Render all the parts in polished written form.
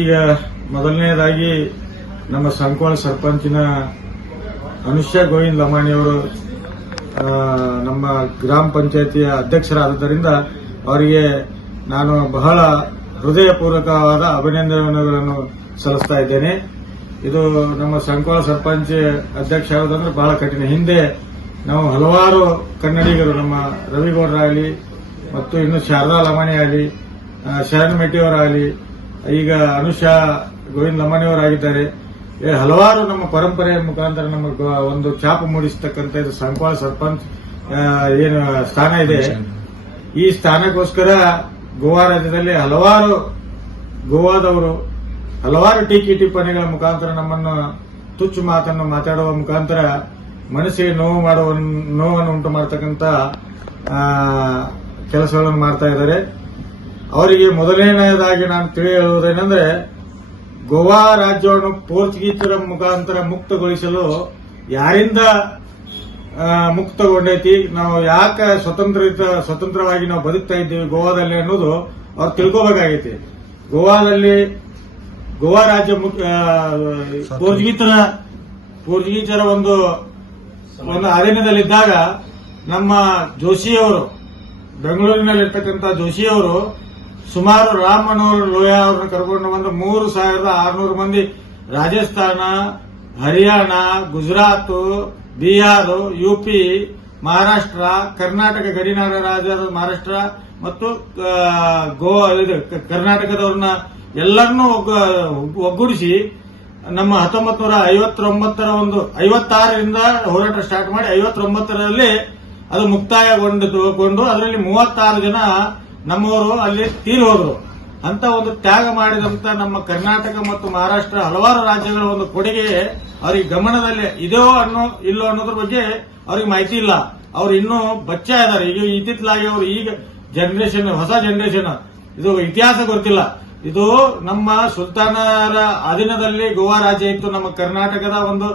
ಈಗ ಮೊದಲನೇದಾಗಿ ನಮ್ಮ ಸಂಕೋಳ ಸರ್ಪಂಚಿನ ಅನುಷ್ಯಾ ಗೋವಿಂದ ಲಮಾಣಿಯವರು ನಮ್ಮ ಗ್ರಾಮ ಪಂಚಾಯತಿಯ ಅಧ್ಯಕ್ಷರಾದ್ದರಿಂದ ಅವರಿಗೆ ನಾನು ಬಹಳ ಹೃದಯಪೂರ್ವಕವಾದ ಅಭಿನಂದನೆಗಳನ್ನು ಸಲ್ಲಿಸ್ತಾ ಇದ್ದೇನೆ. ಇದು ನಮ್ಮ ಸಂಕೋಳ ಸರ್ಪಂಚ್ ಅಧ್ಯಕ್ಷ ಆಗೋದಂದ್ರೆ ಬಹಳ ಕಠಿಣ. ಹಿಂದೆ ನಾವು ಹಲವಾರು ಕನ್ನಡಿಗರು, ನಮ್ಮ ರವಿಗೌಡರಾಗಲಿ ಮತ್ತು ಇನ್ನು ಶಾರದಾ ಲಮಾಣಿ ಆಗಲಿ, ಶರಣ್ ಮೆಟ್ಟಿಯವರಾಗಲಿ, ಈಗ ಅನುಷಾ ಗೋವಿಂದ ಲಮಾಣಿಯವರಾಗಿದ್ದಾರೆ. ಹಲವಾರು ನಮ್ಮ ಪರಂಪರೆಯ ಮುಖಾಂತರ ನಮ್ಮ ಒಂದು ಛಾಪು ಮೂಡಿಸತಕ್ಕಂಥ ಇದು ಸಂಕೋಳ ಸರ್ಪಂಚ್ ಏನು ಸ್ಥಾನ ಇದೆ. ಈ ಸ್ಥಾನಕ್ಕೋಸ್ಕರ ಗೋವಾ ರಾಜ್ಯದಲ್ಲಿ ಗೋವಾದವರು ಹಲವಾರು ಟೀಕೆ ಟಿಪ್ಪಣಿಗಳ ಮುಖಾಂತರ ನಮ್ಮನ್ನು ತುಚ್ಚು ಮಾತನ್ನು ಮಾತಾಡುವ ಮುಖಾಂತರ ಮನಸ್ಸಿಗೆ ನೋವನ್ನು ಉಂಟು ಮಾಡತಕ್ಕಂಥ ಕೆಲಸಗಳನ್ನು ಮಾಡ್ತಾ ಇದ್ದಾರೆ. ಅವರಿಗೆ ಮೊದಲನೇದಾಗಿ ನಾನು ತಿಳಿಯುವುದೇನೆಂದ್ರೆ, ಗೋವಾ ರಾಜ್ಯವನ್ನು ಪೋರ್ಚುಗೀಸರ ಮುಖಾಂತರ ಮುಕ್ತಗೊಳಿಸಲು ಯಾರಿಂದ ಮುಕ್ತಗೊಂಡೈತಿ, ನಾವು ಯಾಕೆ ಸ್ವತಂತ್ರವಾಗಿ ನಾವು ಬದುಕ್ತಾ ಇದ್ದೀವಿ ಗೋವಾದಲ್ಲಿ ಅನ್ನೋದು ಅವ್ರು ತಿಳ್ಕೋಬೇಕಾಗೈತಿ. ಗೋವಾ ರಾಜ್ಯ ಪೋರ್ಚುಗೀಸರ ಒಂದು ಅಧೀನದಲ್ಲಿದ್ದಾಗ ನಮ್ಮ ಜೋಶಿಯವರು, ಬೆಂಗಳೂರಿನಲ್ಲಿರ್ತಕ್ಕಂಥ ಜೋಶಿಯವರು ಸುಮಾರು ರಾಮ್ ಮನೋಹರ್ ಲೋಹಿಯಾ ಅವರನ್ನು ಕರ್ಕೊಂಡು ಬಂದು 3600 ಮಂದಿ ರಾಜಸ್ಥಾನ, ಹರಿಯಾಣ, ಗುಜರಾತ್, ಬಿಹಾರ್, ಯುಪಿ, ಮಹಾರಾಷ್ಟ್ರ, ಕರ್ನಾಟಕ, ಗಡಿನಾಡ ರಾಜ್ಯದ ಮಹಾರಾಷ್ಟ್ರ ಮತ್ತು ಗೋವಾ ಕರ್ನಾಟಕದವ್ರನ್ನ ಎಲ್ಲರನ್ನೂ ಒಗ್ಗೂಡಿಸಿ ನಮ್ಮ 1956ರಿಂದ ಹೋರಾಟ ಸ್ಟಾರ್ಟ್ ಮಾಡಿ 59ರಲ್ಲಿ ಅದು ಮುಕ್ತಾಯಗೊಂಡು ಅದರಲ್ಲಿ 36 ಜನ ನಮ್ಮವರು ಅಲ್ಲಿ ತೀರಿ ಹೋದ್ರು. ಅಂತ ಒಂದು ತ್ಯಾಗ ಮಾಡಿದಂತ ನಮ್ಮ ಕರ್ನಾಟಕ ಮತ್ತು ಮಹಾರಾಷ್ಟ್ರ ಹಲವಾರು ರಾಜ್ಯಗಳ ಒಂದು ಕೊಡುಗೆ ಅವರಿಗೆ ಗಮನದಲ್ಲಿ ಇದೆಯೋ ಇಲ್ಲೋ ಅನ್ನೋದ್ರ ಬಗ್ಗೆ ಅವ್ರಿಗೆ ಮಾಹಿತಿ ಇಲ್ಲ. ಅವ್ರು ಇನ್ನೂ ಬಚ್ಚ ಇದ್ದಾರೆ. ಈಗ ಇತ್ತಿತ್ತಲಾಗಿ ಅವರು ಈಗ ಹೊಸ ಜನರೇಷನ್ ಇದು ಇತಿಹಾಸ ಗೊತ್ತಿಲ್ಲ. ಇದು ನಮ್ಮ ಸುಲ್ತಾನರ ಅಧೀನದಲ್ಲಿ ಗೋವಾ ರಾಜ್ಯ ಇತ್ತು. ನಮ್ಮ ಕರ್ನಾಟಕದ ಒಂದು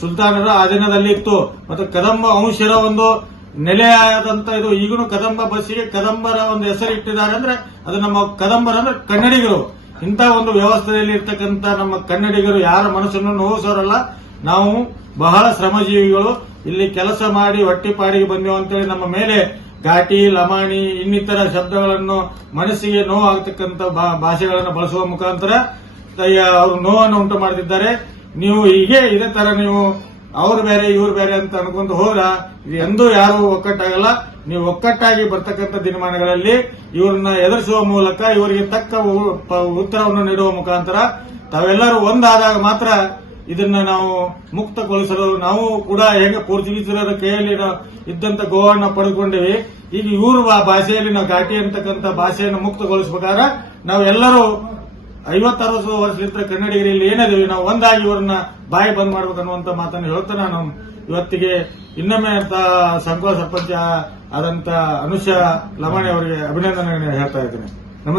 ಸುಲ್ತಾನರ ಅಧೀನದಲ್ಲಿ ಇತ್ತು ಮತ್ತು ಕದಂಬ ವಂಶರ ಒಂದು ನೆಲೆಯಾದಂತ ಇದು. ಈಗಲೂ ಕದಂಬ ಬಸ್ಸಿಗೆ ಕದಂಬರ ಒಂದು ಹೆಸರು ಇಟ್ಟಿದ್ದಾರೆ ಅಂದ್ರೆ ಅದು ನಮ್ಮ ಕದಂಬರ ಅಂದ್ರೆ ಕನ್ನಡಿಗರು. ಇಂಥ ಒಂದು ವ್ಯವಸ್ಥೆಯಲ್ಲಿ ಇರ್ತಕ್ಕಂಥ ನಮ್ಮ ಕನ್ನಡಿಗರು ಯಾರ ಮನಸ್ಸನ್ನು ನೋವಿಸೋರಲ್ಲ. ನಾವು ಬಹಳ ಶ್ರಮಜೀವಿಗಳು, ಇಲ್ಲಿ ಕೆಲಸ ಮಾಡಿ ಹೊಟ್ಟಿಪಾಡಿಗೆ ಬಂದೆವು ಅಂತೇಳಿ ನಮ್ಮ ಮೇಲೆ ಘಾಟಿ, ಲಮಾಣಿ ಇನ್ನಿತರ ಶಬ್ದಗಳನ್ನು ಮನಸ್ಸಿಗೆ ನೋವಾಗತಕ್ಕಂಥ ಭಾಷೆಗಳನ್ನು ಬಳಸುವ ಮುಖಾಂತರ ಅವರು ನೋವನ್ನು ಉಂಟು ಮಾಡುತ್ತಿದ್ದಾರೆ. ನೀವು ಇದೇ ತರ ನೀವು ಅವ್ರು ಬೇರೆ ಇವ್ರು ಬೇರೆ ಅಂತ ಅನ್ಕೊಂಡು ಹೋದ್ರ ಇದು ಎಂದೂ ಯಾರು ಒಕ್ಕಟ್ಟಾಗಲ್ಲ. ನೀವು ಒಕ್ಕಟ್ಟಾಗಿ ಬರ್ತಕ್ಕಂಥ ದಿನಮಾನಗಳಲ್ಲಿ ಇವ್ರನ್ನ ಎದುರಿಸುವ ಮೂಲಕ ಇವರಿಗೆ ತಕ್ಕ ಉತ್ತರವನ್ನು ನೀಡುವ ಮುಖಾಂತರ ತಾವೆಲ್ಲರೂ ಒಂದಾದಾಗ ಮಾತ್ರ ಇದನ್ನ ನಾವು ಮುಕ್ತಗೊಳಿಸಲು, ನಾವು ಕೂಡ ಹೇಗೆ ಪೋರ್ಚುಗೀಸರ ಕೈಯಲ್ಲಿ ಇದ್ದಂತ ಗೋವನ್ನ ಪಡೆದುಕೊಂಡಿವಿ, ಈಗ ಇವ್ರ ಭಾಷೆಯಲ್ಲಿ ನಾವು ಘಾಟಿ ಅಂತಕ್ಕಂಥ ಭಾಷೆಯನ್ನು ಮುಕ್ತಗೊಳಿಸಬೇಕಾದ್ರೆ ನಾವೆಲ್ಲರೂ 50-60 ವರ್ಷದಿಂದ ಕನ್ನಡಿಗರಲ್ಲಿ ಏನಿದೀವಿ ನಾವು ಒಂದಾಗಿ ಇವರನ್ನ ಬಾಯಿ ಬಂದ್ ಮಾಡ್ಬೇಕನ್ನುವಂತ ಮಾತನ್ನು ಹೇಳ್ತಾ ನಾನು ಇವತ್ತಿಗೆ ಇನ್ನೊಮ್ಮೆ ಸಂಕೋಳ ಸರ್ಪಂಚ ಆದಂತ ಅನುಷಾ ಲಮಾಣಿ ಅವರಿಗೆ ಅಭಿನಂದನೆ ಹೇಳ್ತಾ ಇದ್ದೇನೆ. ನಮಸ್ಕಾರ.